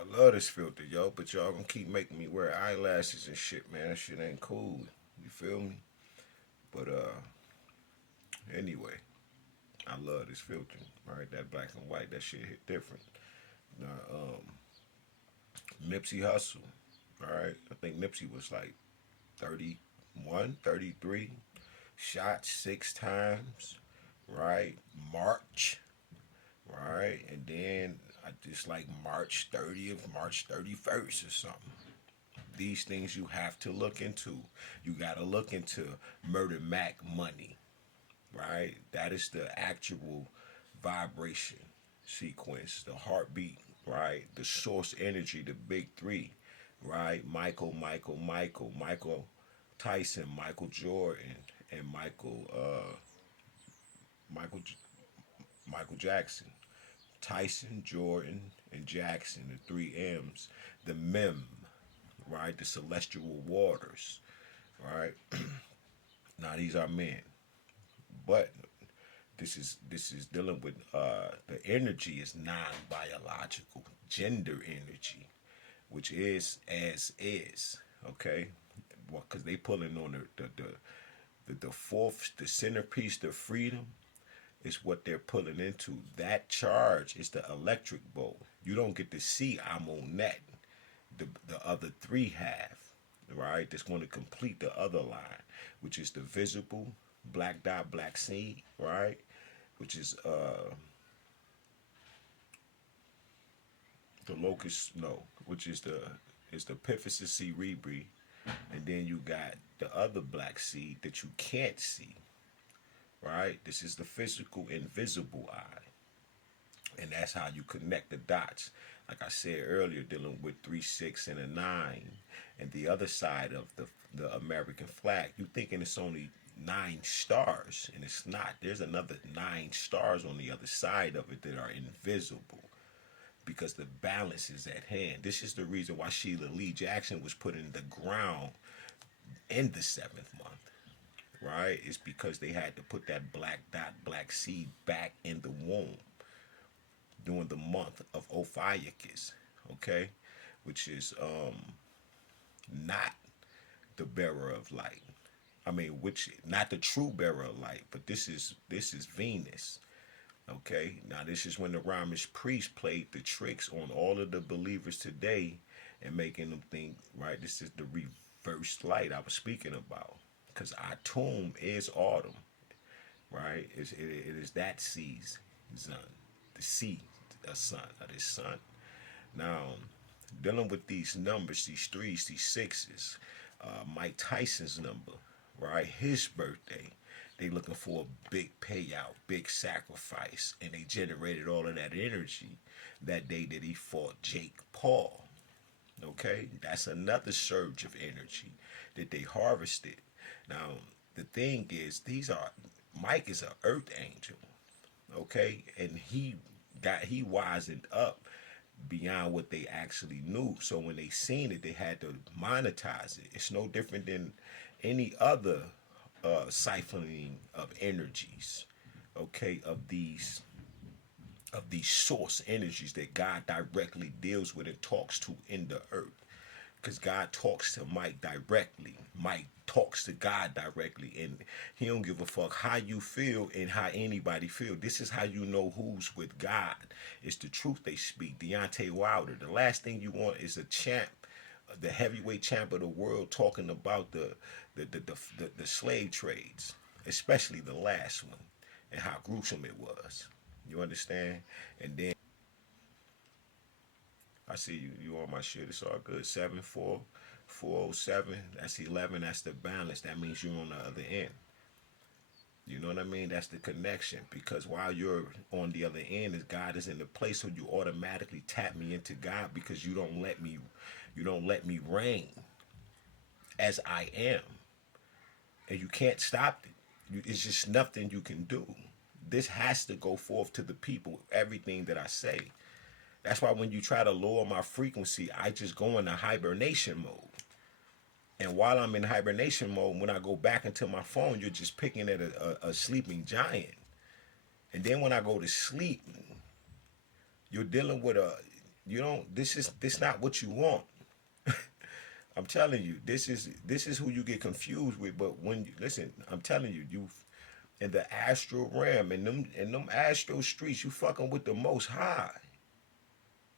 I love this filter, yo, but y'all gonna keep making me wear eyelashes and shit, man. That shit ain't cool. You feel me? But anyway, I love this filter. Right, that black and white, that shit hit different. Now, Nipsey Hussle. All right, I think Nipsey was like 31, 33, shot 6 times. Right, March. Right, and then I just like March 30th, March 31st or something. These things you have to look into. You got to look into Murder Mac money, right? That is the actual vibration sequence, the heartbeat, right? The source energy, the big three, right? Michael Tyson, Michael Jordan, and Michael Michael Jackson. Tyson, Jordan, and Jackson, the three M's, the Mem, right? The celestial waters, right? Now these are men, but this is dealing with the energy is non-biological gender energy, which is as is, okay? Well, because they pulling on the fourth, the centerpiece, the freedom is what they're pulling into. That charge is the electric bolt. You don't get to see I'm on that. The other three have, right? That's going to complete the other line, which is the visible black dot black seed, right? Which the locus, no, which is the epiphysis cerebri, and then you got the other black seed that you can't see, right? This is the physical invisible eye, and that's how you connect the dots. Like I said earlier, dealing with 3, 6, and a 9, and the other side of the American flag, you thinking it's only 9 stars, and it's not. There's another 9 stars on the other side of it that are invisible because the balance is at hand. This is the reason why Sheila Lee Jackson was put in the ground in the seventh month, right? It's because they had to put that black dot, black seed back in the womb during the month of Ophiuchus, okay? Which is not the bearer of light. I mean, which not the true bearer of light, but this is Venus. Okay, now this is when the Romish priest played the tricks on all of the believers today and making them think, right, this is the reverse light I was speaking about. Because our tomb is autumn, right? It is that season, the sea, the sun, of this sun. Now, dealing with these numbers, these threes, these sixes, Mike Tyson's number, right? His birthday. They looking for a big payout, big sacrifice, and they generated all of that energy that day that he fought Jake Paul. Okay, that's another surge of energy that they harvested. Now, the thing is, these are Mike is an earth angel, okay, and he wisened up beyond what they actually knew. So when they seen it, they had to monetize it. It's no different than any other siphoning of energies, okay, of these source energies that God directly deals with and talks to in the earth. Because God talks to Mike directly. Mike talks to God directly, and he don't give a fuck how you feel and how anybody feel. This is how you know who's with God. It's the truth they speak. Deontay Wilder. The last thing you want is a champ, the heavyweight champ of the world, talking about the slave trades, especially the last one, and how gruesome it was. You understand? And then I see you on my shit. It's all good. 74407. That's 11. That's the balance. That means you're on the other end. You know what I mean? That's the connection. Because while you're on the other end, is God is in the place, so you automatically tap me into God because you don't let me reign as I am, and you can't stop it. It's just nothing you can do. This has to go forth to the people. Everything that I say. That's why when you try to lower my frequency, I just go into hibernation mode. And while I'm in hibernation mode, when I go back into my phone, you're just picking at a sleeping giant. And then when I go to sleep, you're dealing with You don't. This not what you want. I'm telling you, this is who you get confused with. But when you listen, I'm telling you, you in the astral realm, in them astral streets, you fucking with the Most High.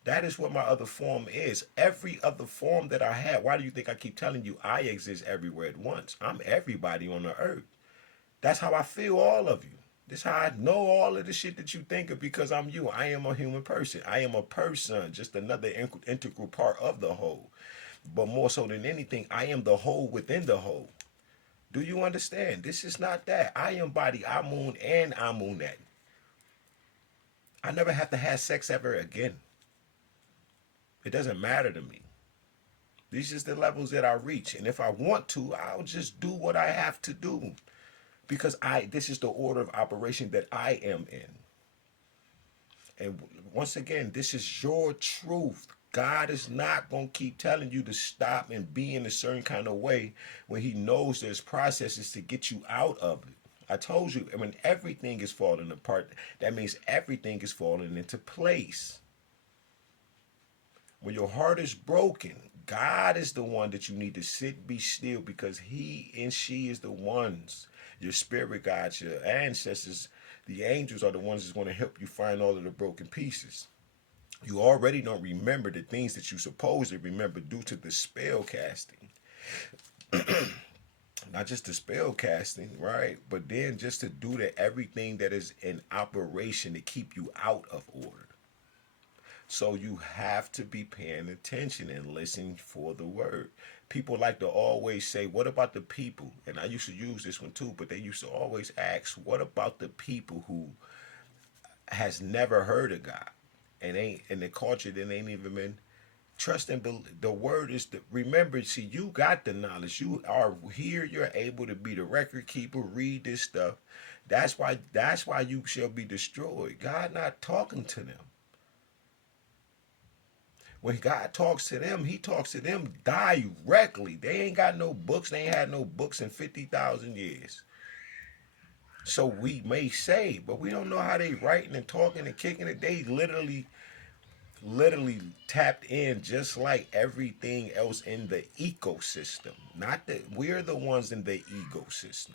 That is what my other form is. Every other form that I had. Why do you think I keep telling you I exist everywhere at once? I'm everybody on the earth. That's how I feel all of you. This how I know all of the shit that you think of because I'm you. I am a human person. I am a person, just another integral part of the whole. But more so than anything, I am the whole within the whole. Do you understand? This is not that. I embody Amun and Amunet. I never have to have sex ever again. It doesn't matter to me. These are the levels that I reach. And if I want to, I'll just do what I have to do. Because this is the order of operation that I am in. And once again, this is your truth. God is not going to keep telling you to stop and be in a certain kind of way when he knows there's processes to get you out of it. I told you, when everything is falling apart, that means everything is falling into place. When your heart is broken, God is the one that you need to sit, be still, because he and she is the ones. Your spirit guides, your ancestors, the angels are the ones that's going to help you find all of the broken pieces. You already don't remember the things that you supposed to remember due to the spell casting. Not just the spell casting, right? But then just to do everything that is in operation to keep you out of order. So you have to be paying attention and listening for the word. People like to always say, what about the people? And I used to use this one too, but they used to always ask, what about the people who has never heard of God and ain't in the culture that ain't even been trust and believe. The word is the remember, see, you got the knowledge. You are here, you're able to be the record keeper, read this stuff. That's why you shall be destroyed. God not talking to them. When God talks to them, he talks to them directly. They ain't got no books. They ain't had no books in 50,000 years. So we may say, but we don't know how they writing and talking and kicking it. They literally tapped in just like everything else in the ecosystem. Not that we're the ones in the ecosystem.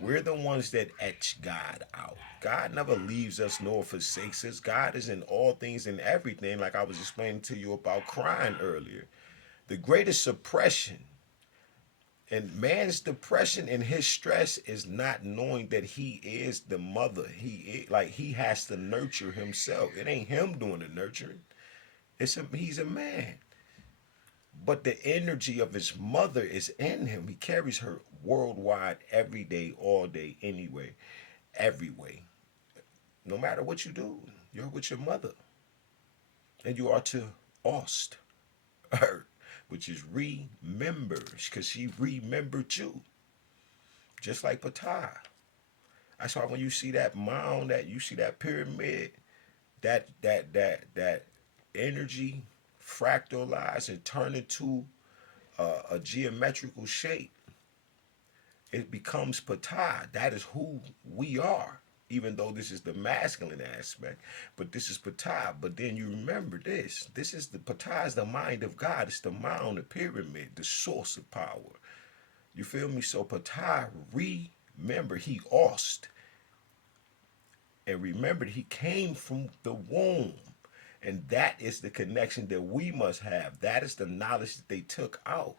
We're the ones that etch God out. God never leaves us nor forsakes us. God is in all things and everything, like I was explaining to you about crying earlier. The greatest suppression and man's depression and his stress is not knowing that he is the mother. He has to nurture himself. It ain't him doing the nurturing. He's a man. But the energy of his mother is in him. He carries her worldwide, every day, all day, anyway, every way. No matter what you do, you're with your mother. And you are to ost her, which is remember, because she remembered you. Just like Ptah. That's why when you see that mound, that you see that pyramid, that energy fractalize and turn into a geometrical shape. It becomes Ptah. That is who we are. Even though this is the masculine aspect, but this is Ptah. But then you remember this. This is the Ptah is the mind of God. It's the mound, the pyramid, the source of power. You feel me? So Ptah, remember, he ost. And remembered he came from the womb. And that is the connection that we must have. That is the knowledge that they took out.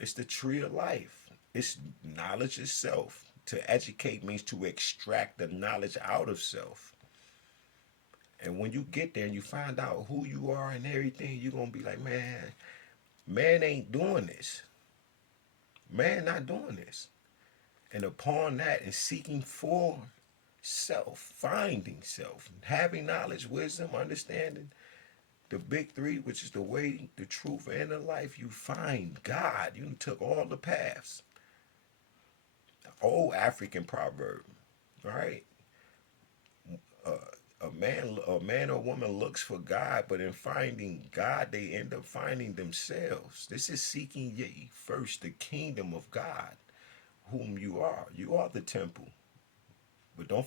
It's the tree of life. It's knowledge itself. To educate means to extract the knowledge out of self. And when you get there and you find out who you are and everything, you're going to be like, man ain't doing this. Man not doing this. And upon that and seeking for self, finding self, having knowledge, wisdom, understanding, the big three, which is the way, the truth, and the life, you find God. You took all the paths. Old African proverb, right? A man or woman looks for God, but in finding God, they end up finding themselves. This is seeking ye first the kingdom of God, whom you are. You are the temple. But don't